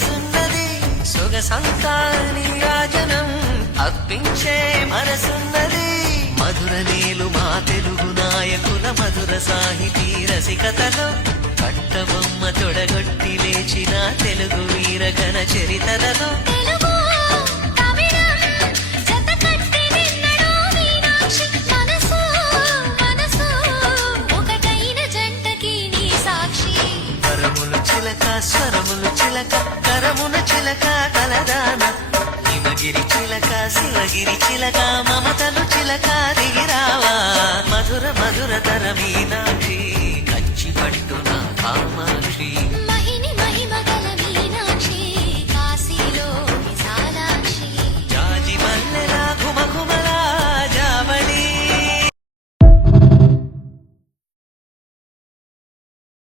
వయసున్నది సొగసంతా నీరాజనం అప్పించే మనసున్నది మధుర నేలు మా తెలుగు నాయకుల మధుర సాహితీ రసికతలో కట్టబొమ్మ తొడగొట్టి లేచిన తెలుగు వీరగణ చరితలలో స్వరములు చిలక కరమున చిలక కలదాన హిమగిరి చిలక శివగిరి చిలక మమతలు చిలక దిగిరావా మధుర మధుర తర మీనాక్షి